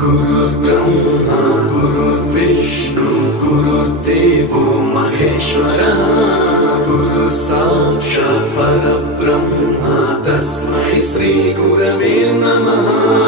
गुरुर्ब्रह्मा गुरुर्विष्णु गुरुर्देवो महेश्वरः गुरु साक्षात् परब्रह्म तस्मै श्री गुरवे नमः।